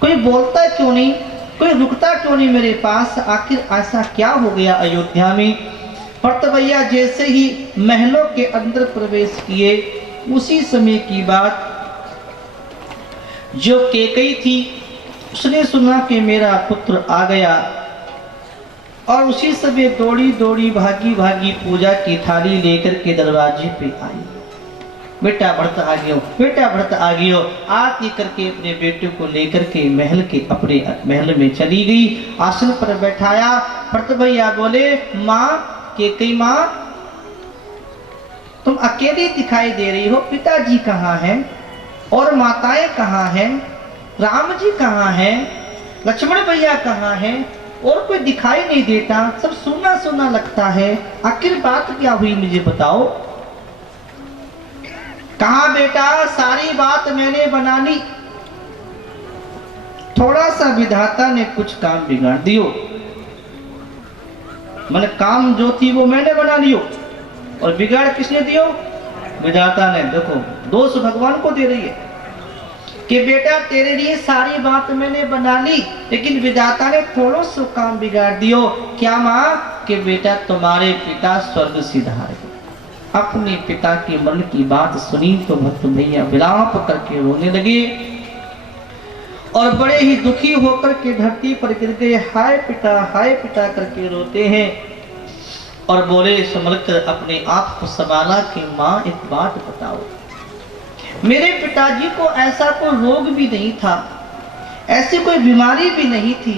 कोई बोलता क्यों नहीं, कोई रुकता क्यों नहीं मेरे पास, आखिर ऐसा क्या हो गया अयोध्या में। भरत भैया जैसे ही महलों के अंदर प्रवेश किए, उसी समय की बात, जो कैकेयी थी उसने सुना कि मेरा पुत्र आ गया और उसी समय दौड़ी दौड़ी भागी भागी पूजा की थाली लेकर के दरवाजे पे आई। बेटा भरत आ गयो, बेटा भरत आ गयो। आरती करके अपने बेटे को लेकर के महल के अपने महल में चली गई, आसन पर बैठाया। भरत भैया बोले, माँ कैकेयी माँ, तुम अकेली दिखाई दे रही हो, पिताजी कहाँ हैं और माताएं कहाँ हैं, राम जी कहाँ हैं, लक्ष्मण भैया कहाँ हैं, और कोई दिखाई नहीं देता, सब सुना सुना लगता है, आखिर बात क्या हुई मुझे बताओ। बेटा सारी बात मैंने बना ली, थोड़ा सा विधाता ने कुछ काम बिगाड़ दियो। मैंने काम जो थी वो मैंने बना लियो और बिगाड़ किसने दियो? विधाता ने। देखो दोष भगवान को दे रही है कि बेटा तेरे लिए सारी बात मैंने बना ली, लेकिन विधाता ने थोड़ा सा काम बिगाड़ दियो। क्या माँ? कि बेटा तुम्हारे पिता स्वर्ग सिधारे। अपने पिता के मन की बात सुनी तो भक्त भैया विलाप करके रोने लगे और बड़े ही दुखी होकर के धरती पर गिर गए। हाय पिता करके रोते हैं और बोले संभल कर अपने आप को संभाला कि माँ एक बात बताओ, मेरे पिताजी को ऐसा कोई रोग भी नहीं था, ऐसी कोई बीमारी भी नहीं थी,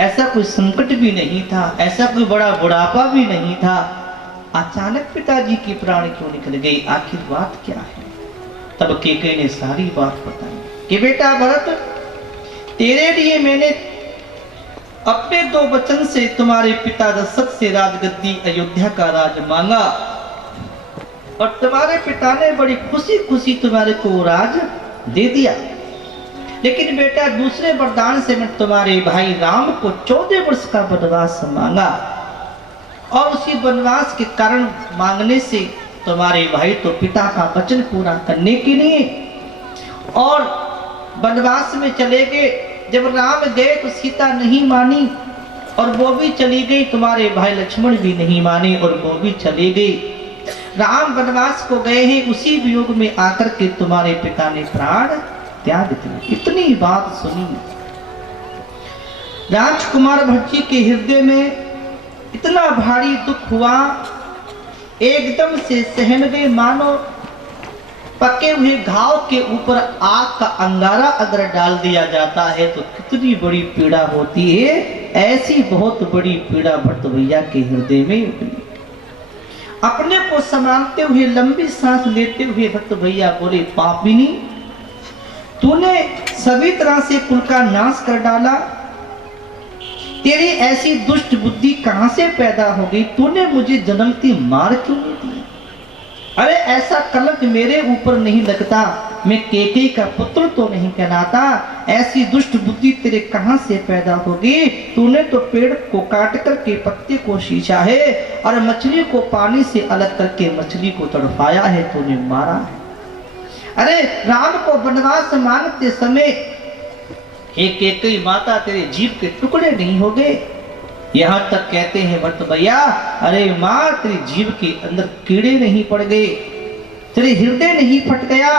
ऐसा कोई संकट भी नहीं था, ऐसा कोई बड़ा बुढ़ापा भी नहीं था, अचानक पिताजी की प्राण क्यों निकल गई? आखिर बात क्या है? तब केकई ने सारी बात बताई कि बेटा भरत, तेरे लिए मैंने अपने 2 वचन से तुम्हारे पिता दशरथ से राजगद्दी अयोध्या का राज मांगा और तुम्हारे पिता ने बड़ी खुशी खुशी तुम्हारे को राज दे दिया। लेकिन बेटा दूसरे वरदान से मैं तुम्हारे भाई राम को 14 वर्ष का वनवास मांगा और उसी वनवास के कारण मांगने से तुम्हारे भाई तो पिता का वचन पूरा करने के लिए और वनवास में चले गए। जब राम गए तो सीता नहीं मानी और वो भी चली गई, तुम्हारे भाई लक्ष्मण भी नहीं माने और वो भी चले गए। राम वनवास को गए हैं, उसी वियोग में आकर के तुम्हारे पिता ने प्राण त्याग दिए। इतनी बात सुनी राजकुमार भट्ट जी के हृदय में इतना भारी दुख हुआ, एकदम से सहम गए। मानो पके हुए घाव के ऊपर आग का अंगारा अगर डाल दिया जाता है तो कितनी बड़ी पीड़ा होती है, ऐसी बहुत बड़ी पीड़ा भट्ट भैया के हृदय में हुई। अपने को संभालते हुए लंबी सांस लेते हुए भक्त भैया बोले, पापिनी, तूने सभी तरह से कुल का नाश कर डाला, तेरी ऐसी दुष्ट बुद्धि कहां से पैदा हो गई? तूने मुझे जन्मती मार क्यों नहीं दी? अरे ऐसा कलंक मेरे ऊपर नहीं लगता, मैं केकई का पुत्र तो नहीं कहलाता, ऐसी दुष्ट बुद्धि तेरे कहां से पैदा होगी? तूने तो पेड़ को काट करके पत्ते को सींचा है और मछली को पानी से अलग करके मछली को तड़पाया है, तूने मारा है। अरे राम को वनवास मांगते समय केकई माता तेरे जीभ के टुकड़े नहीं हो गए? यहाँ तक कहते हैं भट्ट भैया, अरे माँ तेरी जीभ के अंदर कीड़े नहीं पड़ गए, तेरे हृदय नहीं फट गया?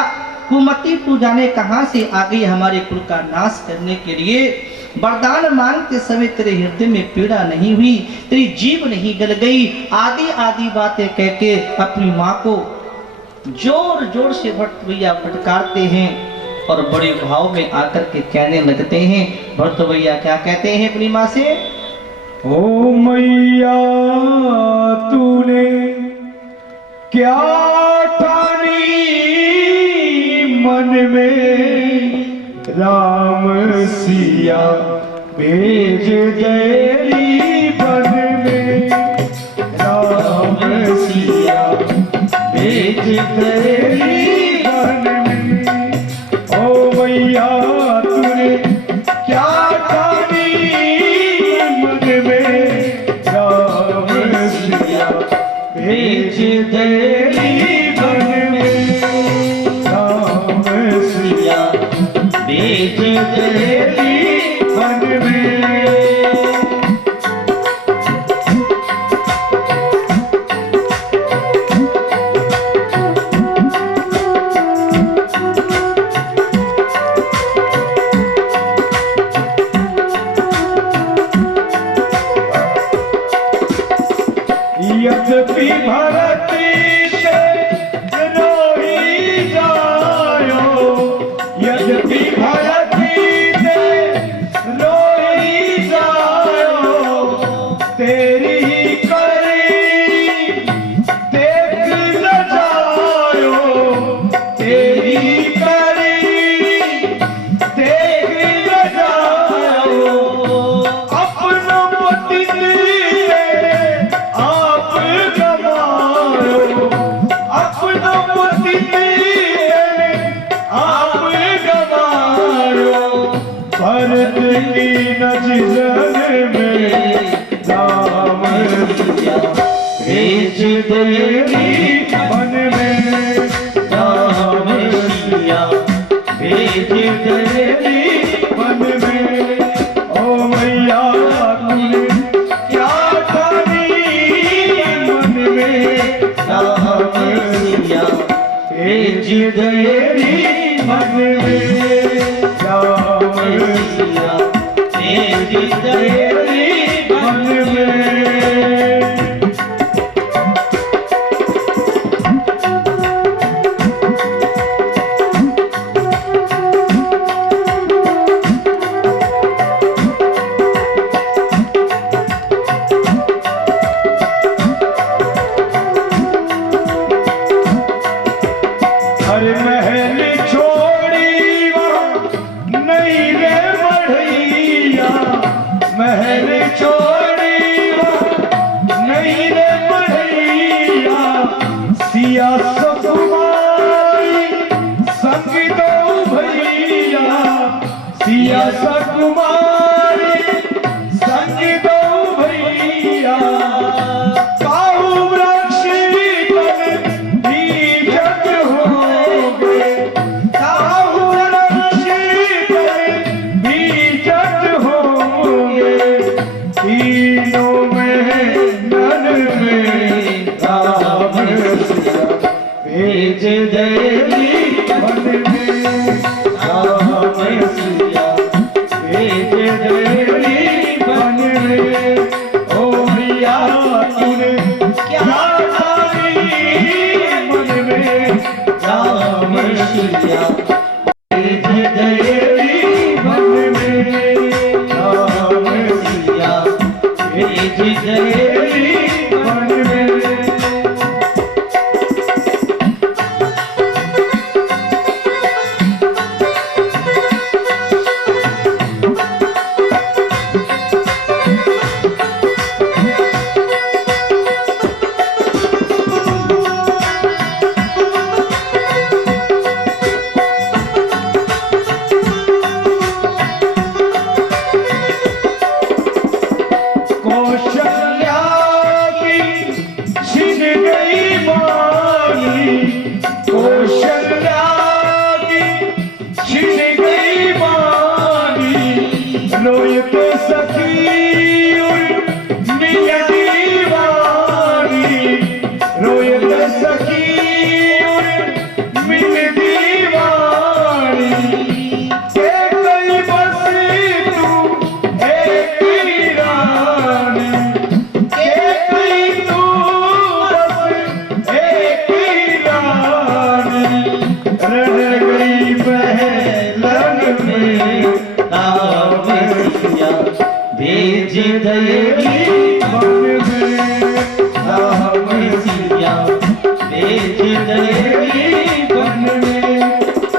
कुमति तू जाने कहां से आ गई हमारे कुल का नाश करने के लिए? वरदान मांगते समय तेरे हृदय में पीड़ा नहीं हुई, तेरी जीभ नहीं गल गई? आदि आदि बातें कह के अपनी माँ को जोर जोर से भट्ट भैया फटकारते हैं और बड़े भाव में आकर के कहने लगते हैं। भट्ट भैया क्या कहते हैं अपनी माँ से? ओ मैया तूने क्या ठानी मन में, राम सिया भेज तेरी बन में, राम सिया भेज तेरी बन में। ओ मैया तूने क्या ठानी मन में, राम सिया भेज तेरी बन में, राम सिया भेज तेरी बन में। यद्यपि भरती से रोई जायो, यद्यपि भरती से रोई जायो, तेरी ही करी देख न जायो, तेरी ही करी देख न जायो। अपना पति अपना पति तेरी मन में राम सिया भेज तेरी मन में। ओ मैया तूने क्या ठानी मन में राम सिया भेज तेरी मन में राम सिया भेज तेरी मन में। अरे महल छोड़ी वहाँ नहीं रे बढ़ैया, महल छोड़ी वहाँ नहीं रे बढ़ैया। सिया सकुमारी संग दो भैया, सिया सकुमारी संग दो भैया। काहू वृक्ष तन बीजत होगे, काहू वृक्ष तन बीजत होगे। तीनों में नन में राम सिया भेज देवी मन में राम सिया भेज देवी मन में। ओ मैया तूने क्या ठानी मन में राम सिया भेज देवी मन में राम सिया भेज देवी मन में। कौशल्या की छिन गई मानी, कौशल्या की छिन गई मानी। लोय तो सखी मिल दीवानी, रोय तो सखी मिल दीवानी। एक ही बस तू एक ही रानी, एक ही तू बस एक ही रानी। रह गई बहलन में राम सिया भेज देवी मन में राम सिया भेज देवी मन में।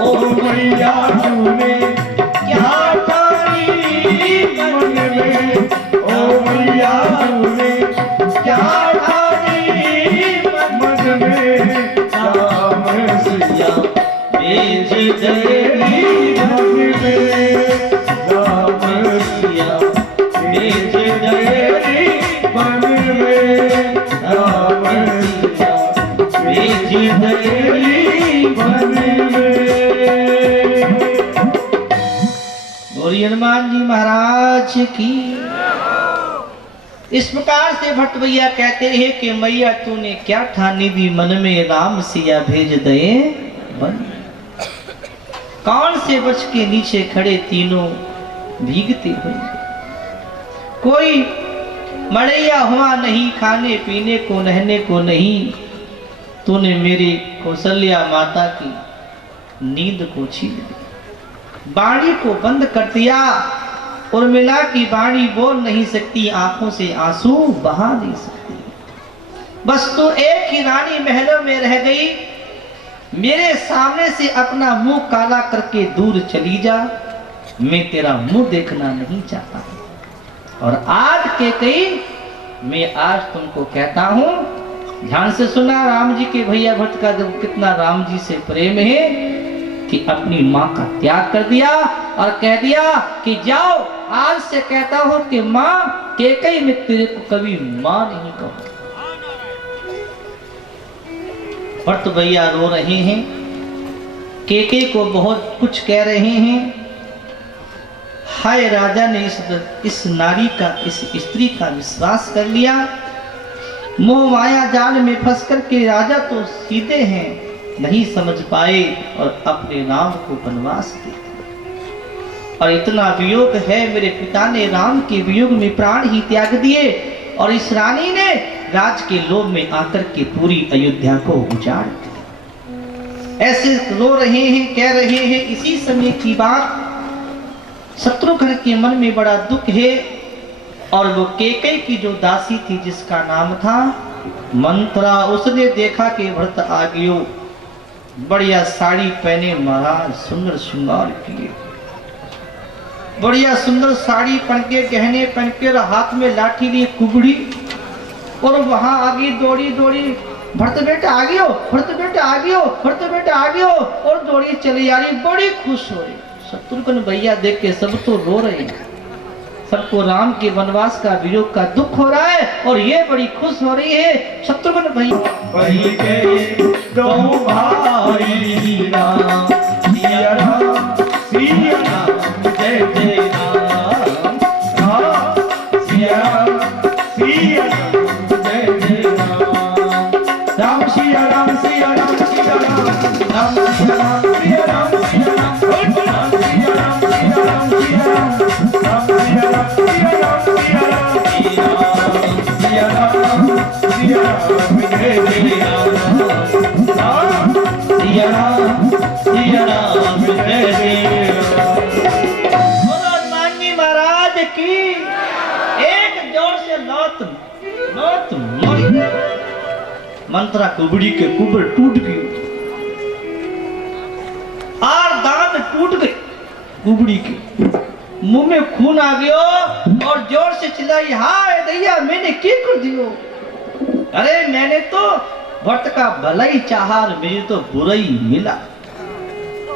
ओ मैया तूने क्या ठानी मन में, ओ मैया तूने क्या ठानी मन में राम सिया भेज देवी मन में राम सिया भेज देवी मन में राम सिया भेज देवी मन में। बोलिए हनुमान जी महाराज की। इस प्रकार से भट्ट भैया कहते हैं कि मैया तूने क्या ठानी दी मन में राम सिया भेज दे बन। कौन से वृक्ष के नीचे खड़े तीनों भीगते हुए, कोई मड़ैया हुआ नहीं, खाने पीने को नहने को नहीं। तूने मेरी कौशल्या माता की नींद को छीन दी, बाणी को बंद कर दिया। उर्मिला की बाणी बोल नहीं सकती, आंखों से आंसू बहा नहीं सकती। बस तू एक ही रानी महलों में रह गई। मेरे सामने से अपना मुंह काला करके दूर चली जा, मैं तेरा मुंह देखना नहीं चाहता। और आज के कई मैं आज तुमको कहता हूं, ध्यान से सुना। राम जी के भैया भट्ट का जब कितना राम जी से प्रेम है कि अपनी माँ का त्याग कर दिया और कह दिया कि जाओ, आज से कहता हूं कि माँ केकई मैं तेरे को कभी माँ नहीं कहूं। भरत भैया रो रहे हैं, केके को बहुत कुछ कह रहे हैं। हाय राजा ने इस नारी का, इस स्त्री का विश्वास कर लिया। मोह माया जाल में फंस कर के राजा तो सीधे हैं, नहीं समझ पाए और अपने राम को वनवास दे दिया। और इतना वियोग है, मेरे पिता ने राम के वियोग में प्राण ही त्याग दिए और इस रानी ने राज के लोभ में आकर के पूरी अयोध्या को उजाड़ दिया। ऐसे रो रहे हैं, कह रहे हैं। इसी समय की बात, शत्रुघ्न के मन में बड़ा दुख है और वो केकई की जो दासी थी जिसका नाम था मंत्रा, उसने देखा कि भरत आ गयो, बढ़िया साड़ी पहने महाराज, सुंदर श्रृंगार किए, बढ़िया सुंदर साड़ी पहन के, गहने पहन के, हाथ में लाठी लिए कुबड़ी, और वहां आगे दौड़ी दौड़ी, भरत बेटा आ गयो, भरत बेटा आ गयो, भरत बेटा आ गयो, और दौड़ी चली आ रही, बड़ी खुश हो रही। शत्रुघ्न भैया देख के सब तो रो रहे हैं, सबको राम के वनवास का वियोग का दुख हो रहा है और ये बड़ी खुश हो रही है। शत्रुघ्न भैया जय जय राम, सिया राम, सिया राम, जय जय राम, राम सिया राम, सिया राम, सिया राम, राम सिया राम, सिया राम, सिया राम, महाराज की एक जोर से लौट मरी। मंत्रा कुबड़ी के कुबर टूट गई और दांत टूट गए कुबड़ी के, मुंह में खून आ गयो और जोर से चिल्लाई, हाय दैया मैंने क्या कर दियो? अरे मैंने तो भक्त का भला ही चाहा, मुझे तो बुरा ही मिला।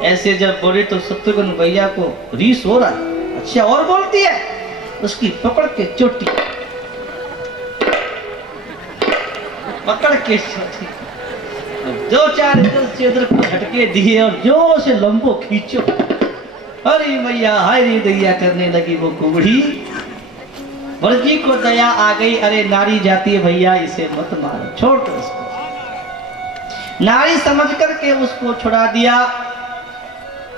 ऐसे जब बोले तो शत्रुघ्न भैया को रीस हो रहा है। अच्छा और बोलती है, उसकी पकड़ के चोटी, पकड़ के चोटी, दो चार इधर से उधर झटके दिए और जोर से लंबो खींचो। अरे मैया, हाय रे दैया करने लगी वो कुबड़ी। वर्जी को दया आ गई, अरे नारी जाती है भैया, इसे मत मारो, छोड़ दो उसको। नारी समझ करके उसको छुड़ा दिया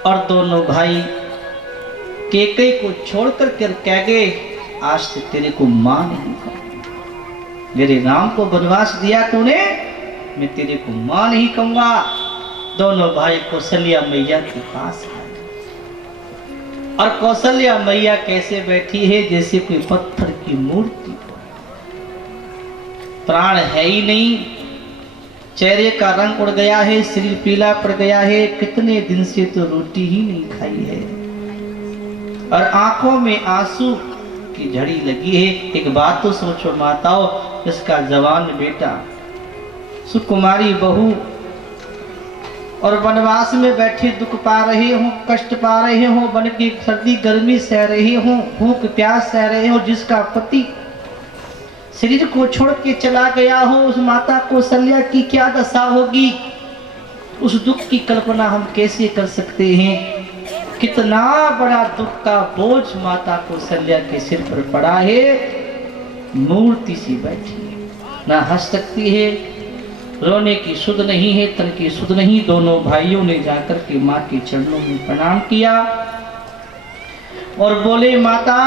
और दोनों भाई केकई को छोड़कर कह गए, आज से तेरे को मां नहीं कहूंगा, मेरे राम को वनवास दिया तूने, मैं तेरे को मां नहीं कहूंगा। दोनों भाई कौशल्या मैया के पास आए और कौशल्या मैया कैसे बैठी है, जैसे कोई पत्थर की मूर्ति, प्राण है ही नहीं, चेहरे का रंग उड़ गया है, शरीर पीला पड़ गया है, कितने दिन से तो रोटी ही नहीं खाई है और आंखों में आंसू की झड़ी लगी है। एक बात तो सोचो माताओं, इसका जवान बेटा, सुकुमारी बहू, और वनवास में बैठे दुख पा रहे हो, कष्ट पा रहे हो, वन की सर्दी गर्मी सह रहे हो, भूख प्यास सह रहे हो, जिसका पति शरीर को छोड़ के चला गया हो, उस माता कौशल्या की क्या दशा होगी? उस दुख की कल्पना हम कैसे कर सकते हैं? कितना बड़ा दुख का बोझ माता कौशल्या के सिर पर पड़ा है। मूर्ति सी बैठी है, ना हंस सकती है, रोने की सुध नहीं है, तन की सुध नहीं। दोनों भाइयों ने जाकर के माँ के चरणों में प्रणाम किया और बोले, माता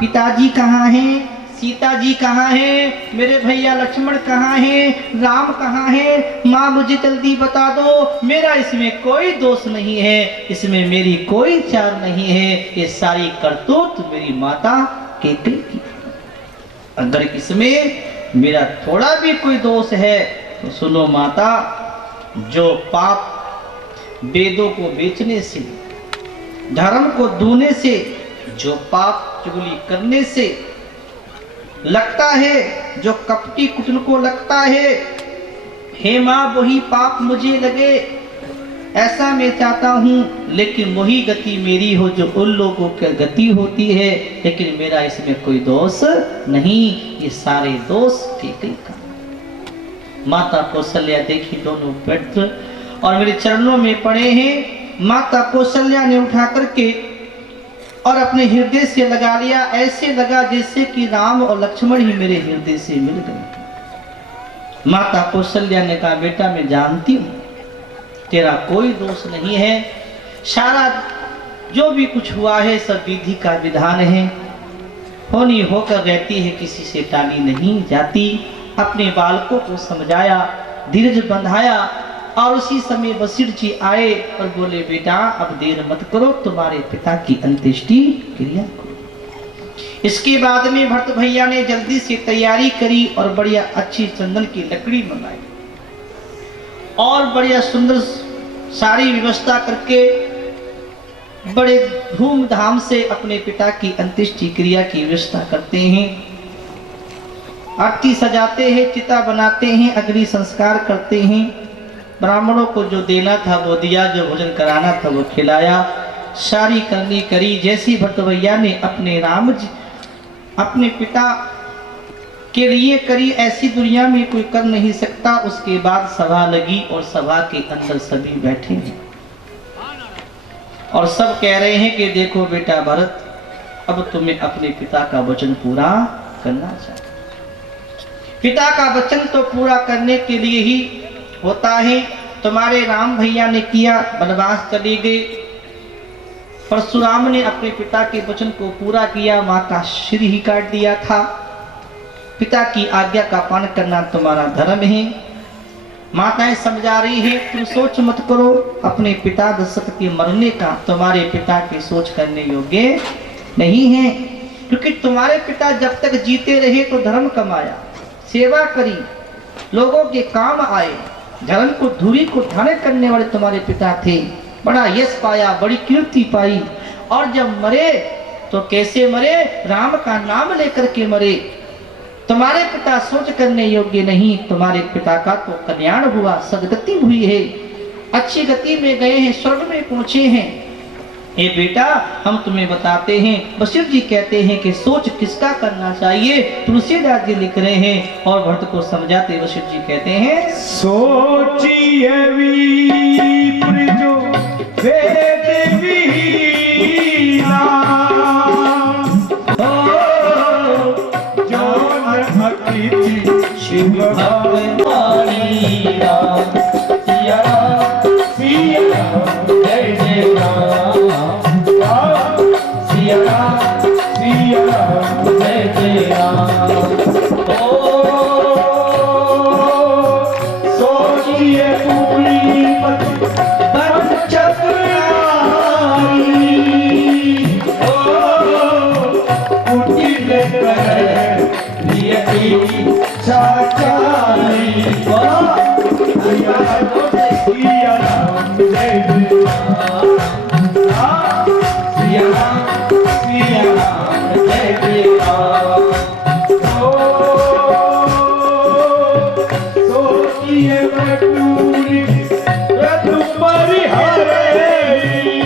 पिताजी कहाँ हैं? सीता जी कहाँ हैं? मेरे भैया लक्ष्मण कहाँ हैं? राम कहाँ हैं? माँ मुझे जल्दी बता दो, मेरा इसमें कोई दोष नहीं है, इसमें मेरी कोई चार नहीं है, ये सारी करतूत मेरी माता केकई की। अगर इसमें मेरा थोड़ा भी कोई दोष है तो सुनो माता, जो पाप वेदों को बेचने से, धर्म को दूने से, जो पाप चुगली करने से लगता है, जो कपटी कुटन को लगता है, हे माँ वही पाप मुझे लगे, ऐसा मैं चाहता हूँ। लेकिन वही गति मेरी हो जो उन लोगों की गति होती है, लेकिन मेरा इसमें कोई दोष नहीं, ये सारे दोष केकई का। माता कौशल्या देखी दोनों पुत्र और मेरे चरणों में पड़े हैं। माता कौशल्या ने उठा करके और अपने हृदय से लगा लिया। ऐसे लगा जैसे कि राम और लक्ष्मण ही मेरे हृदय से मिल गए। माता कौशल्या ने कहा, बेटा मैं जानती हूँ तेरा कोई दोष नहीं है, सारा जो भी कुछ हुआ है सब विधि का विधान है, होनी होकर रहती है, किसी से टाली नहीं जाती। अपने बालकों को समझाया, धीरज बंधाया और उसी समय वशिष्ठ जी आए और बोले, बेटा अब देर मत करो, तुम्हारे पिता की अंत्येष्टि क्रिया करो। इसके बाद में भरत भैया ने जल्दी से तैयारी करी और बढ़िया अच्छी चंदन की लकड़ी मंगाई और बढ़िया सुंदर सारी व्यवस्था करके बड़े धूमधाम से अपने पिता की अंत्येष्टि क्रिया की व्यवस्था करते हैं। आरती सजाते हैं, चिता बनाते हैं, अग्नि संस्कार करते हैं। ब्राह्मणों को जो देना था वो दिया, जो भोजन कराना था वो खिलाया। सारी करनी करी जैसी भरत भैया ने अपने राम जी अपने पिता के लिए करी, ऐसी दुनिया में कोई कर नहीं सकता। उसके बाद सभा लगी और सभा के अंदर सभी बैठे हैं और सब कह रहे हैं कि देखो बेटा भरत, अब तुम्हें अपने पिता का वचन पूरा करना चाहिए। पिता का वचन तो पूरा करने के लिए ही होता है। तुम्हारे राम भैया ने किया, वनवास चले गए। परशुराम ने अपने पिता के वचन को पूरा किया, मां का सिर ही काट दिया था। पिता की आज्ञा का पालन करना तुम्हारा धर्म है। माताएं समझा रही है, तुम सोच मत करो अपने पिता दशरथ के मरने का, तुम्हारे पिता की सोच करने योग्य नहीं है, क्योंकि तुम्हारे पिता जब तक जीते रहे तो धर्म कमाया, सेवा करी, लोगों के काम आए, धर्म को धुरी को धारण करने वाले तुम्हारे पिता थे। बड़ा यश पाया, बड़ी कीर्ति पाई, और जब मरे तो कैसे मरे? राम का नाम लेकर के मरे। तुम्हारे पिता सोच करने योग्य नहीं, तुम्हारे पिता का तो कल्याण हुआ, सदगति हुई है, अच्छी गति में गए हैं, स्वर्ग में पहुंचे हैं। ए बेटा हम तुम्हें बताते हैं, वशिष्ठ जी कहते हैं कि सोच किसका करना चाहिए, तुलसीदास जी लिख रहे हैं और भरत को समझाते वशिष्ठ जी कहते हैं, सोचिए वीर जो